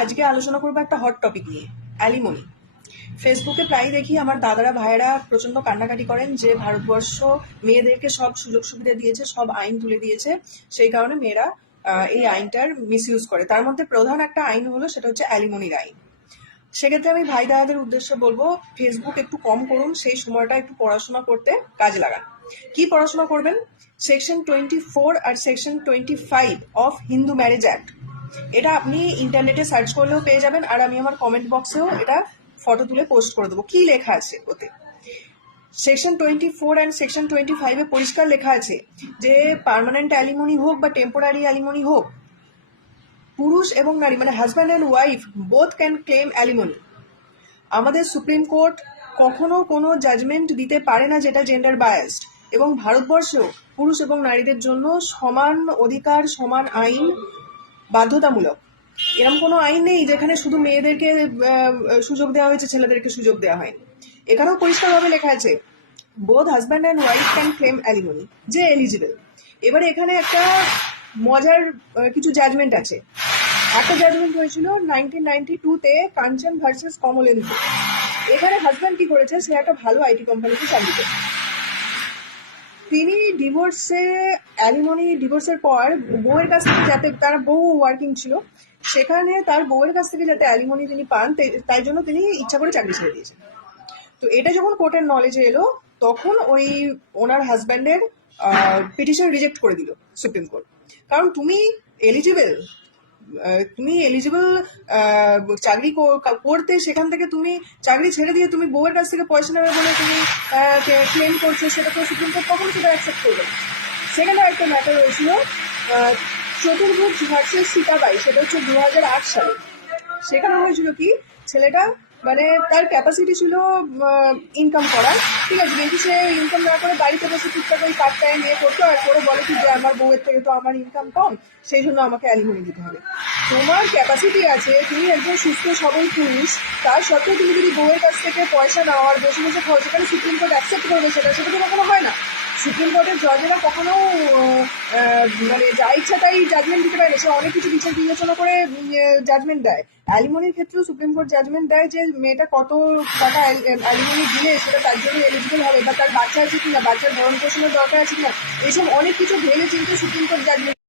আজকে আলোচনা করবো একটা হট টপিক নিয়ে, অ্যালিমনি। ফেসবুকে প্রায় দেখি আমার দাদারা ভাইয়েরা প্রচন্ড কান্নাকাটি করেন যে ভারতবর্ষ মেয়েদেরকে সব সুযোগ সুবিধা দিয়েছে, সব আইন তুলে দিয়েছে, সেই কারণে মেয়েরা এই আইনটার মিসইউজ করে। তার মধ্যে প্রধান একটা আইন হলো, সেটা হচ্ছে অ্যালিমনির আইন। সেক্ষেত্রে আমি ভাই দাদাদের উদ্দেশ্যে বলবো, ফেসবুক একটু কম করুন, সেই সময়টা একটু পড়াশোনা করতে কাজে লাগান। কি পড়াশোনা করবেন? সেকশন 24 আর section 25 of Hindu marriage act, এটা আপনি ইন্টারনেটে সার্চ করলেও পেয়ে যাবেন, আর আমি আমার কমেন্ট বক্সেও এটা ফটো তুলে পোস্ট করে দেবো। কি লেখা আছে ওতে? সেকশন 24 অ্যান্ড সেকশন 25-এ পরিষ্কার লেখা আছে যে পার্মানেন্ট অ্যালিমনি হোক বা টেম্পোরারি অ্যালিমনি হোক, পুরুষ এবং নারী মানে husband and wife both can claim alimony. আমাদের সুপ্রিম কোর্ট কখনো কোনো জাজমেন্ট দিতে পারে না যেটা জেন্ডার বায়াসড, এবং ভারতবর্ষেও পুরুষ এবং নারীদের জন্য সমান অধিকার, সমান আইন বাধ্যতামূলক। এরকম কোনো আইন নেই যেখানে শুধু মেয়েদেরকে সুযোগ দেওয়া হয়েছে, ছেলেদেরকে সুযোগ দেওয়া হয়নি। এখানেও পরিষ্কারভাবে লেখা আছে both husband and wife can claim alimony, যে এলিজিবল। এবারে এখানে একটা মজার কিছু জাজমেন্ট আছে। একটা জাজমেন্ট হয়েছিল 1992-তে, কাঞ্চন ভার্সেস কমলেন্দু। এখানে হাজব্যান্ড কি করেছে, সে একটা ভালো আইটি কোম্পানিতে চাকরি করছে। তিনি ডিভোর্সের পর বউয়ের কাছ থেকে, যাতে তার বউ ওয়ার্কিং ছিল, সেখানে তার বউয়ের কাছ থেকে যাতে অ্যালিমনি তিনি পান, তাই জন্য তিনি ইচ্ছা করে চাকরি ছেড়ে দিয়েছেন। তো এটা যখন কোর্টের নলেজে এলো, তখন ওনার হাজব্যান্ডের পিটিশন রিজেক্ট করে দিল সুপ্রিম কোর্ট। কারণ তুমি এলিজিবল, চাকরি করতে, সেখান থেকে তুমি চাকরি ছেড়ে দিয়ে তুমি বউয়ের কাছ থেকে পয়সা নেবে বলে তুমি ক্লেম করছো, সেটা তো সুপ্রিম কোর্ট কখনো সেটা অ্যাকসেপ্ট করবে না। সেখানে একটা ম্যাটার হয়েছিল চতুর্ভুজ ভার্সেস সীতাবাই, সেটা হচ্ছে 2008 সালে। সেখানে হয়েছিল কি, ছেলেটা মানে তার ক্যাপাসিটি ছিল ইনকাম করার, ঠিক আছে, কিন্তু সে ইনকাম না করে বাড়িতে বসে টুকটাক ওই পার্ট টাইম করতো, আর করে বলে কি যে আমার বউয়ের থেকে তো আমার ইনকাম কম, সেই জন্য আমাকে অ্যালিমনি দিতে হবে। তোমার ক্যাপাসিটি আছে, তুমি একজন সুস্থ সবল পুরুষ, তার সত্ত্বেও তুমি যদি বউয়ের কাছ থেকে পয়সা নাও আর বসে বসে খাও, সেখানে সুপ্রিম কোর্ট অ্যাকসেপ্ট করবে সেটা তো কখনো হয় না। সুপ্রিম কোর্টের জজেরা কখনো মানে যা ইচ্ছা তাই জাজমেন্ট দিতে পারে না, সে অনেক কিছু বিচার বিবেচনা করে জাজমেন্ট দেয়। অ্যালিমনির ক্ষেত্রেও সুপ্রিম কোর্ট জাজমেন্ট দেয় যে মেয়েটা কত টাকা অ্যালিমনি দিলে সেটা তার জন্য এলিজিবল হবে, বা তার বাচ্চা আছে কিনা, বাচ্চার ভরণ পোষণের দরকার আছে কিনা, এইসব অনেক কিছু ভেবে চিন্তে সুপ্রিম কোর্ট জাজমেন্ট